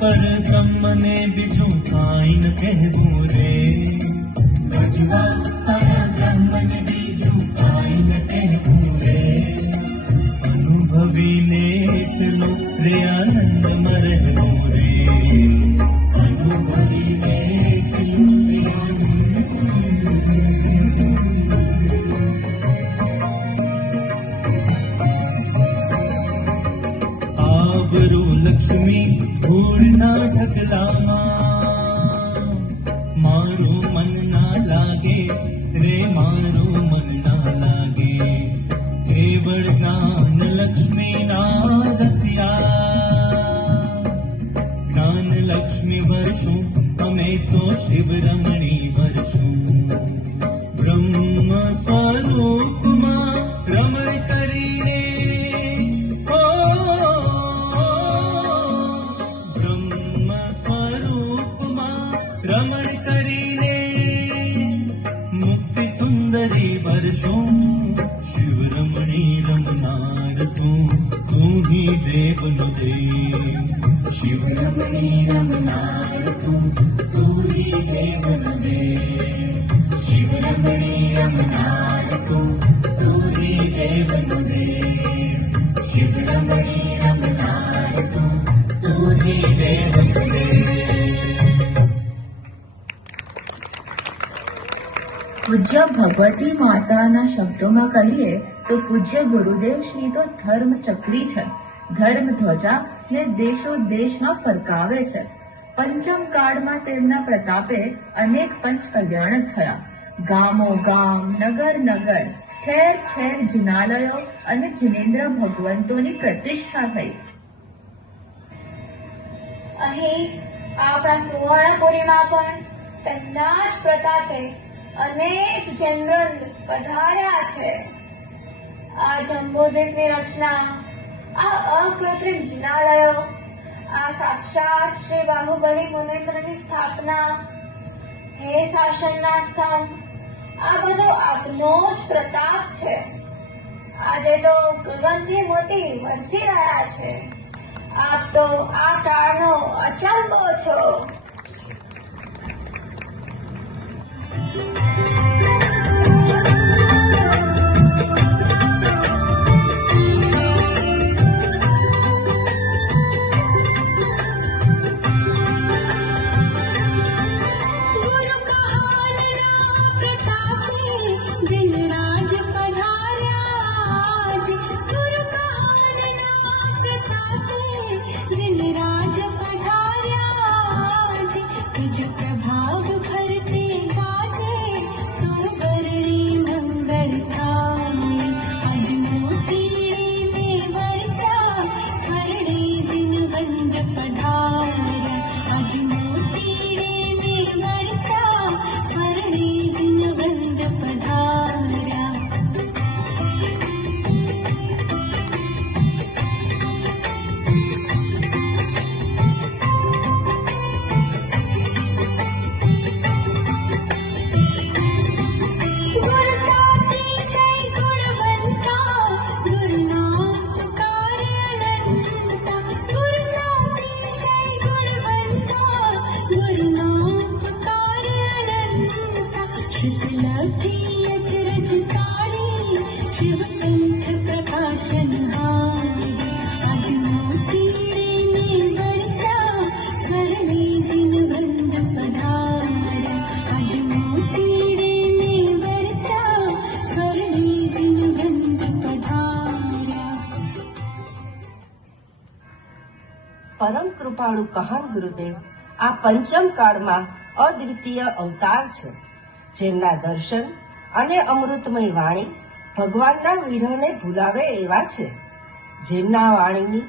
पर सम्मने बिजू फाइन कहबू रे भजवा पर सम्मने बिजू फाइन कहबू रे अनुभवी ने एकलो रे आनंद मरहबू रे अनुभवी ने एकलो रे आनंद आबरू लक्ष्मी धूड़ना ढकलामा मारू मन ना लागे रे मारू मन ना लागे हे वरदान लक्ष्मी ना दसिया ज्ञान लक्ष्मी वर्षू हमें तो शिव रमणी वर्षू ब्रह्म स्वरूप मां रमण करीने रमण करीने मुक्ति सुंदरी वर्षो शिव रमणी रमनार तू ही देव दे शिव रमणी रमनार तू ही देव दे शिव रमणी रमनार तू ही देव दे शिव रमणी रमनार तू ही देव दे। પૂજ્ય ભગવતી માતાના શબ્દોમાં કહીએ તો પૂજ્ય ગુરુદેવ શ્રી તો ધર્મ ચક્રી છે, ધર્મ ધ્વજા ને દેશો દેશમાં ફરકાવે છે. પંચમ કાળમાં તેમના પ્રતાપે અનેક પંચ કલ્યાણ થયા. ગામો ગામ, નગર નગર, ઠેર ઠેર જિનાલયો અને જિનેન્દ્ર ભગવંતોની પ્રતિષ્ઠા થઈ. અહીં આપણા સુવર્ણપુરીમાં પણ તેમના જ પ્રતાપે અનેક જનરંગ પધાર્યા છે. આ જંબોદ્વીપની રચના, આ અકૃત્રિમ જિનાલયો, આ સાક્ષાત શ્રી બાહુબલી મુનિન્દ્રની સ્થાપના, હે શાસનના સ્તંભ, આ બધો આપનો જ પ્રતાપ છે. આજે તો ગગનથી મોતી વરસી રહ્યા છે. આપ તો આ કાળનો અચંબો છો. પરમ કૃપાળુ કહાન ગુરુદેવ આ પંચમ કાળમાં અદ્વિતીય અવતાર છે, જેમના દર્શન અને અમૃતમય વાણી ભગવાનના વિરહને ભૂલાવે એવા છે, જેમના વાણીની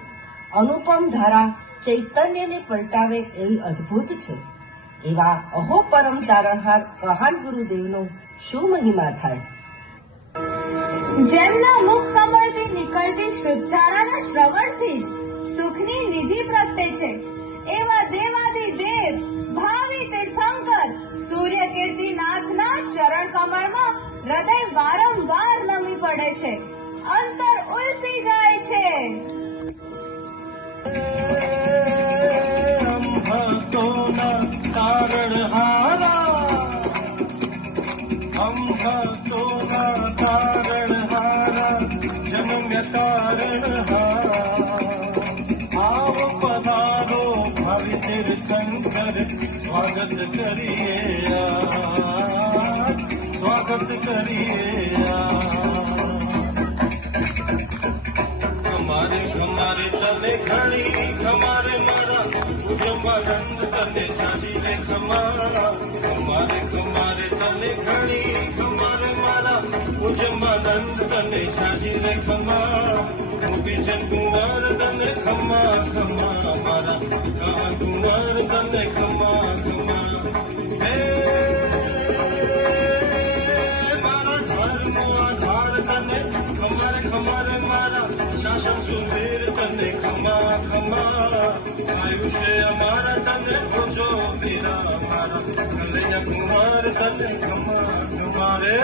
અનુપમ ધારા ચૈતન્યને પલટાવે એવી અદ્ભુત છે. એવા અહો પરમ તારણહાર મહાન ગુરુદેવનો શું મહિમા થાય. જેમના મુખ કમળથી નીકળતી શુદ્ધારાના શ્રવણથી જ સુખની નિધિ પ્રગટે છે, એવા દેવાદિદેવ ભાવિ તીર્થંકર સૂર્ય કીર્તિનાથના ચરણ કમળમાં હૃદય વારંવાર નમી પડે છે, અંતર ઉલસી જાય છે. સ્વાગત કરીએ ખમારે ખમારે તને ઘણી ખમારે મારા ઉજમાનંદ તને છાડીને ખમારા ખમારે ખમારે તને ઘણી ખમારે મારા ઉજમાનંદ તને છાડીને ખમા ગોપીચંદ કુંવર તને ખમા ખમા મારા કા કુંવર તને ખમા ખમા હે ખમારે મારા શાસન સુધીર તને ખમા ખમા આયુષ્ય અમારા તને ભોજો વીરા મારા કનૈયા કુમાર તને ખમા ખમા રે